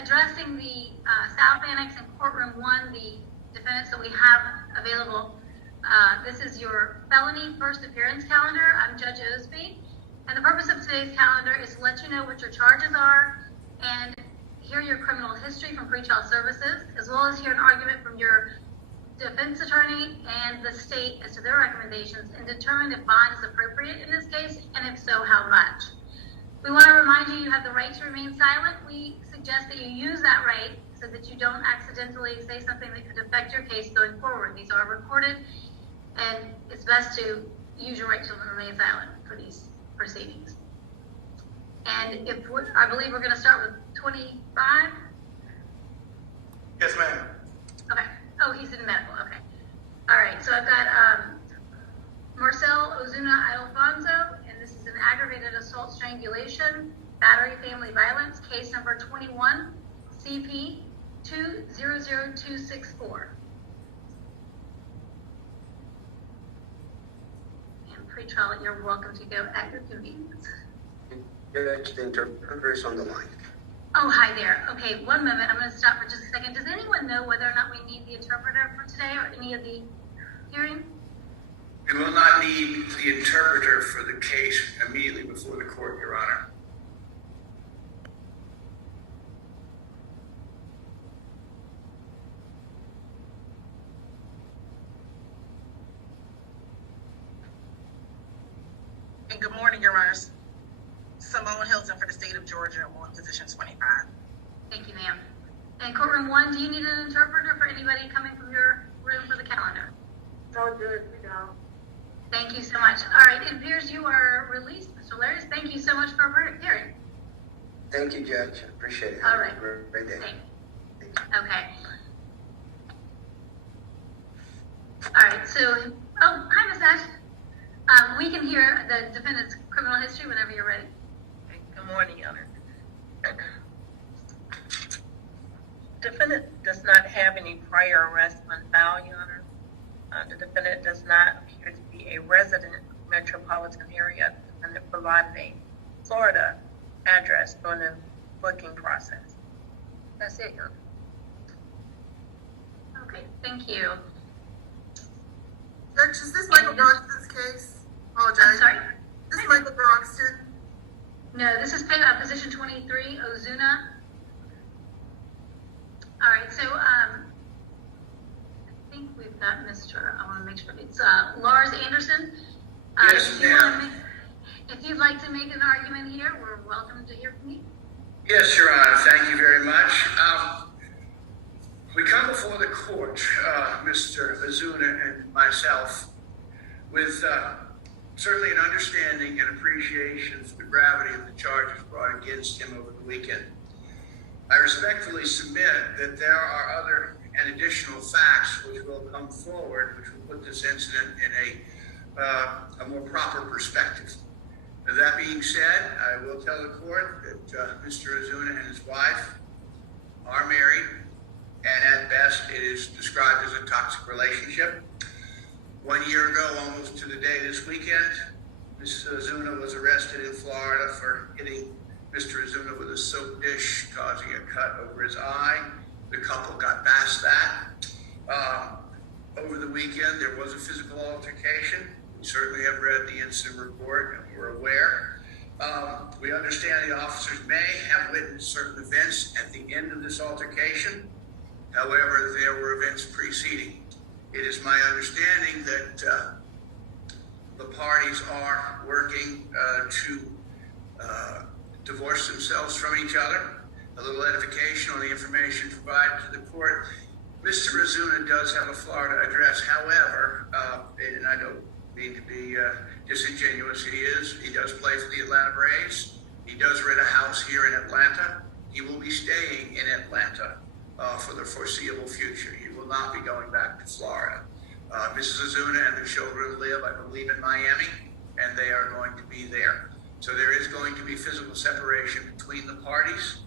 addressing the South Annex and Courtroom 1, the defendants that we have available. This is your felony first appearance calendar. I'm Judge Osby, and the purpose of today's calendar is to let you know what your charges are and hear your criminal history from pretrial services, as well as hear an argument from your defense attorney and the state as to their recommendations, and determine if bond is appropriate in this case, and if so, how much. We want to remind you have the right to remain silent. We suggest that you use that right so that you don't accidentally say something that could affect your case going forward. These are recorded, and it's best to use your right to remain silent for these proceedings. And I believe we're going to start with 25. Yes, ma'am. Okay. Oh, he's in medical. Okay. All right. So I've got Marcell Ozuna Alfonso, and this is an aggravated assault strangulation, battery family violence, case number 21 CP 200264. And pretrial, you're welcome to go at your convenience. Judge, the interpreter is on the line. Oh, hi there. Okay, one moment. I'm going to stop for just a second. Does anyone know whether or not we need the interpreter for today or any of the hearing? We will not need the interpreter for the case immediately before the court, Your Honor. And good morning, Your Honors. Simone Hilton for the state of Georgia on position 25. Thank you, ma'am. And courtroom 1, do you need an interpreter for anybody coming from your room for the calendar? So good, we go. Thank you so much. All right, it appears you are released, Mr. Laris. Thank you so much for a hearing. Thank you, Judge. Appreciate it. All right. Have a great day. Thank you. Okay. All right, so, hi, Ms. Ash. We can hear the defendant's criminal history whenever you're ready. Good morning, Your Honor. Defendant does not have any prior arrests on file, Your Honor. The defendant does not appear to be a resident of the metropolitan area. The defendant provided a Florida address during the booking process. That's it, Your Honor. Okay, thank you. Judge, is this Michael Broxton's case? Apologize. I'm sorry? This is Michael Broxton. No, this is position 23, Ozuna. All right, so I think we've got I want to make sure it's Lars Anderson. Yes, ma'am. If you'd like to make an argument here, we're welcome to hear from you. Yes, Your Honor. Thank you very much. We come before the court, Mr. Ozuna and myself, with certainly an understanding and appreciation for the gravity of the charges brought against him over the weekend. I respectfully submit that there are other and additional facts which will come forward, which will put this incident in a more proper perspective. That being said, I will tell the court that Mr. Ozuna and his wife are married, and at best it is described as a toxic relationship. 1 year ago, almost to the day this weekend, Ms. Ozuna was arrested in Florida for hitting Mr. Ozuna with a soap dish, causing a cut over his eye. The couple got past that. Over the weekend, there was a physical altercation. We certainly have read the incident report and we're aware. We understand the officers may have witnessed certain events at the end of this altercation. However, there were events preceding. It is my understanding that the parties are working to divorce themselves from each other. A little edification on the information provided to the court. Mr. Ozuna does have a Florida address. However, and I don't mean to be disingenuous, he does play for the Atlanta Braves. He does rent a house here in Atlanta. He will be staying in Atlanta for the foreseeable future. He will not be going back to Florida. Mrs. Ozuna and the children live, I believe, in Miami, and they are going to be there. So there is going to be physical separation between the parties.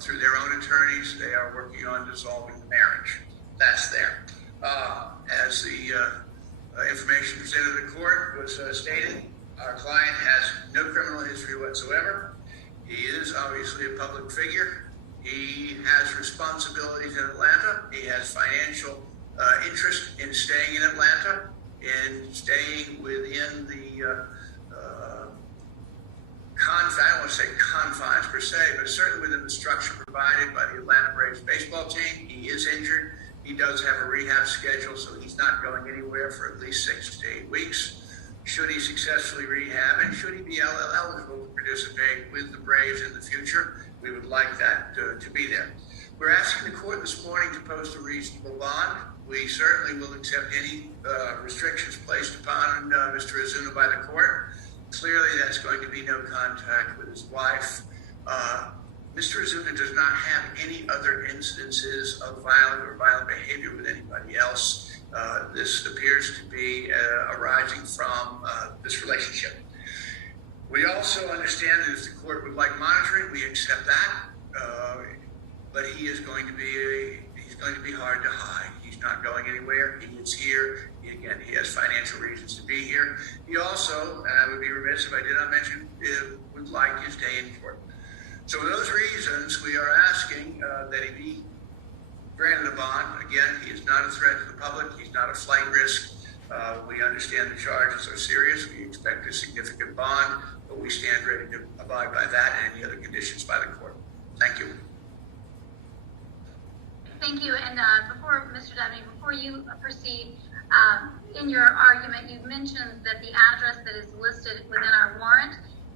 Through their own attorneys, they are working on dissolving the marriage. That's there. As the information presented to the court was stated, our client has no criminal history whatsoever. He is obviously a public figure. He has responsibilities in Atlanta. He has financial interest in staying in Atlanta and staying within the I don't want to say confines per se, but certainly within the structure provided by the Atlanta Braves baseball team. He is injured. He does have a rehab schedule, so he's not going anywhere for at least 6 to 8 weeks. Should he successfully rehab and should he be eligible to participate with the Braves in the future, we would like that to be there. We're asking the court this morning to post a reasonable bond. We certainly will accept any restrictions placed upon Mr. Ozuna by the court. Clearly, that's going to be no contact with his wife. Mr. Ozuna does not have any other instances of violent behavior with anybody else. This appears to be arising from this relationship. We also understand that if the court would like monitoring, we accept that. But he is going to be hard to hide. He's not going anywhere. He is here. He has financial reasons to be here. He also, and I would be remiss if I did not mention, would like his day in court. So for those reasons, we are asking that he be granted a bond. Again, he is not a threat to the public. He's not a flight risk. We understand the charges are serious. We expect a significant bond, but we stand ready to abide by that and any other conditions by the court. Thank you. Thank you. And before, Mr. Dabney, before you proceed, in your argument, you mentioned that the address that is listed within our warrant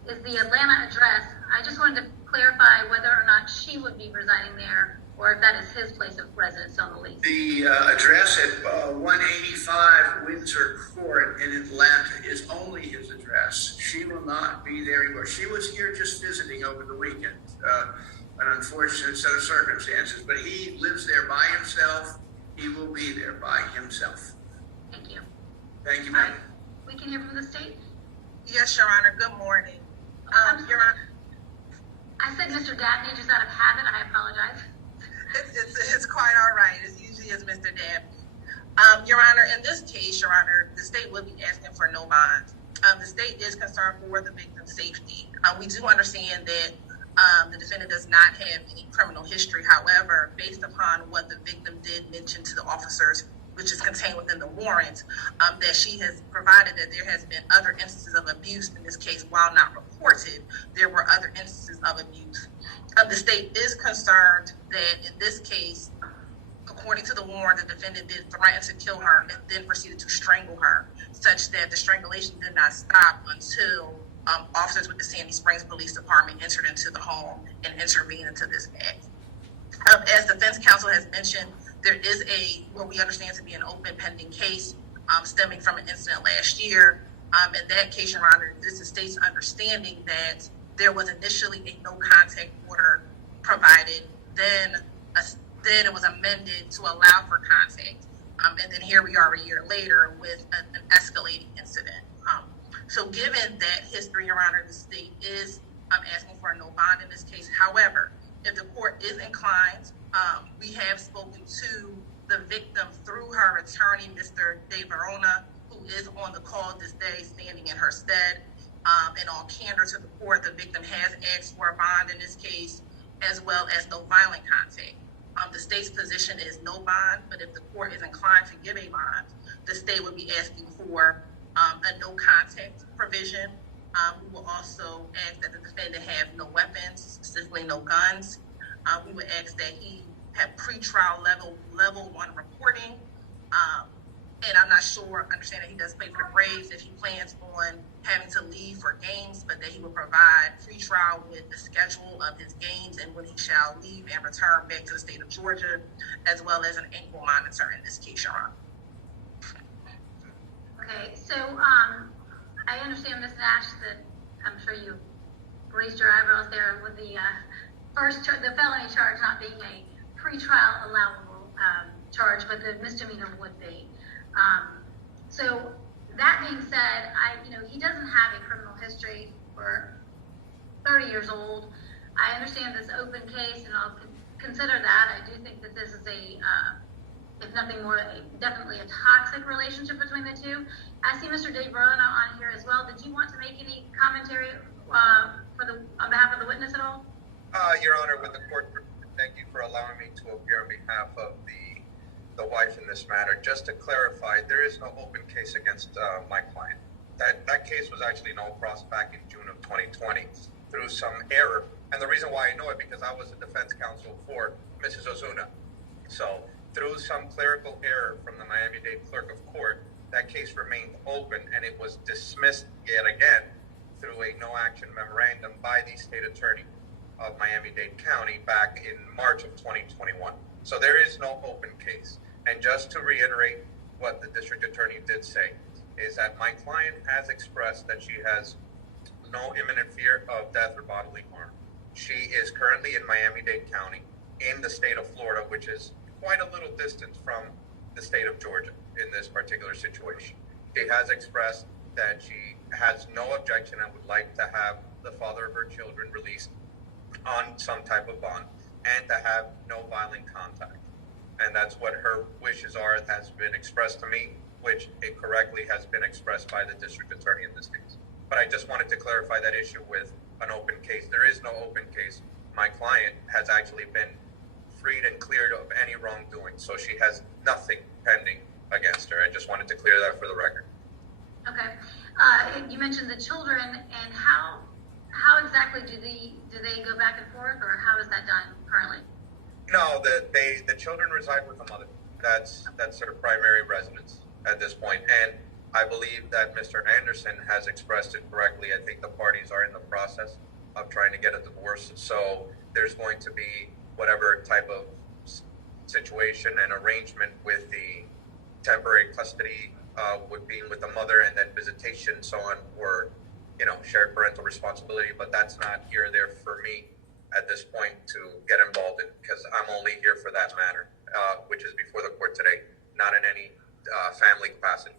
is the Atlanta address. I just wanted to clarify whether or not she would be residing there or if that is his place of residence on the lease. The address at 185 Windsor Court in Atlanta is only his address. She will not be there anymore. She was here just visiting over the weekend. An unfortunate set of circumstances, but he lives there by himself. He will be there by himself. Thank you. Thank you, ma'am. We can hear from the state. Yes, Your Honor. Good morning. Your Honor. I said Mr. Dabney just out of habit. I apologize. It's quite all right. It usually is Mr. Dabney. Your Honor, in this case, Your Honor, the state will be asking for no bond. The state is concerned for the victim's safety. We do understand that the defendant does not have any criminal history. However, based upon what the victim did mention to the officers, which is contained within the warrant, that she has provided that there has been other instances of abuse in this case. While not reported, there were other instances of abuse. The state is concerned that in this case, according to the warrant, the defendant did threaten to kill her and then proceeded to strangle her, such that the strangulation did not stop until officers with the Sandy Springs Police Department entered into the home and intervened into this act. As defense counsel has mentioned, there is what we understand to be an open pending case stemming from an incident last year. In that case, Your Honor, this is the state's understanding that there was initially a no contact order provided, then it was amended to allow for contact. And then here we are a year later with an escalating incident. So given that history, Your Honor, the state is asking for a no bond in this case. However, if the court is inclined, we have spoken to the victim through her attorney, Mr. De Verona, who is on the call this day, standing in her stead. In all candor to the court, the victim has asked for a bond in this case, as well as no violent contact. The state's position is no bond, but if the court is inclined to give a bond, the state would be asking for a no contact provision. We will also ask that the defendant have no weapons, specifically no guns. We would ask that he have pretrial level 1 reporting. And I'm not sure, understand that he does play for the Braves, if he plans on having to leave for games, but that he will provide pretrial with the schedule of his games and when he shall leave and return back to the state of Georgia, as well as an ankle monitor in this case, Your Honor. Okay, so I understand, Ms. Nash, that I'm sure you raised your eyebrows there with the the felony charge not being a pretrial allowable charge, but the misdemeanor would be. So that being said, he doesn't have a criminal history. For 30 years old. I understand this open case, and I'll consider that. I do think that this is if nothing more, definitely a toxic relationship between the two. I see Mr. De Verona on here as well. Did you want to make any commentary on behalf of the witness at all? Your Honor, with the court, allowing me to appear on behalf of the wife in this matter. Just to clarify, there is no open case against my client. That case was actually no cross back in June of 2020 through some error. And the reason why I know it, because I was the defense counsel for Mrs. Ozuna. So through some clerical error from the Miami-Dade clerk of court, that case remained open and it was dismissed yet again through a no action memorandum by the state attorney of Miami-Dade County back in March of 2021. So there is no open case. And just to reiterate what the district attorney did say, is that my client has expressed that she has no imminent fear of death or bodily harm. She is currently in Miami-Dade County in the state of Florida, which is quite a little distance from the state of Georgia in this particular situation. She has expressed that she has no objection and would like to have the father of her children released on some type of bond and to have no violent contact. And that's what her wishes are. It has been expressed to me, which it correctly has been expressed by the district attorney in this case. But I just wanted to clarify that issue with an open case. There is no open case. My client has actually been freed and cleared of any wrongdoing, so she has nothing pending against her. I just wanted to clear that for the record. Okay. You mentioned the children, and how exactly do they go back and forth, or how is that done currently? No, the children reside with the mother. That's their primary residence at this point. And I believe that Mr. Anderson has expressed it correctly. I think the parties are in the process of trying to get a divorce. So there's going to be whatever type of situation and arrangement with the temporary custody would be with the mother, and then visitation, so on, or shared parental responsibility. But that's not here or there for me at this point to get involved in, because I'm only here for that matter, which is before the court today, not in any family capacity.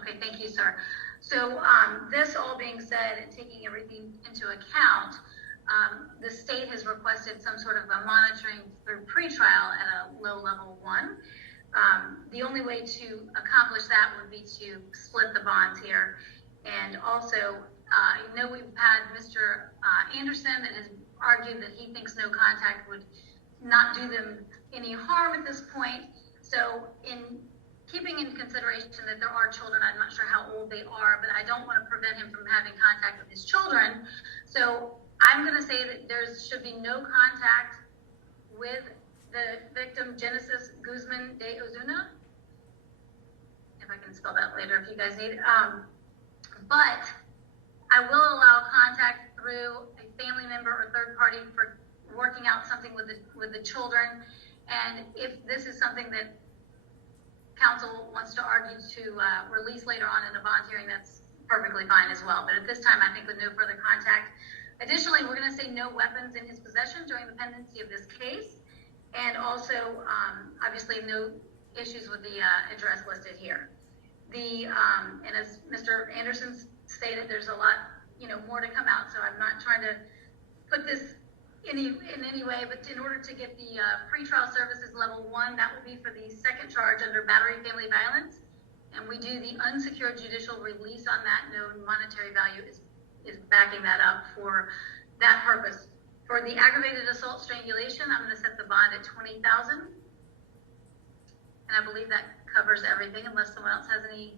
Okay, thank you, sir. So this all being said, and taking everything into account, the state has requested some sort of a monitoring through pretrial at a low level 1. The only way to accomplish that would be to split the bonds here. And also, we've had Mr. Anderson that has argued that he thinks no contact would not do them any harm at this point. So in keeping in consideration that there are children, I'm not sure how old they are, but I don't want to prevent him from having contact with his children. So I'm going to say that there should be no contact with the victim, Genesis Guzman de Ozuna. If I can spell that later if you guys need it. But I will allow contact through a family member or third party for working out something with the children. And if this is something that counsel wants to argue to release later on in a bond hearing, that's perfectly fine as well. But at this time, I think with no further contact. Additionally, we're going to say no weapons in his possession during the pendency of this case. And also, obviously, no issues with the address listed here. And as Mr. Anderson stated, there's a lot, more to come out. So I'm not trying to put this in any way, but in order to get the pretrial services level 1, that will be for the second charge under battery family violence. And we do the unsecured judicial release on that. No monetary value is backing that up for that purpose. For the aggravated assault strangulation, I'm going to set the bond at $20,000. And I believe that covers everything unless someone else has any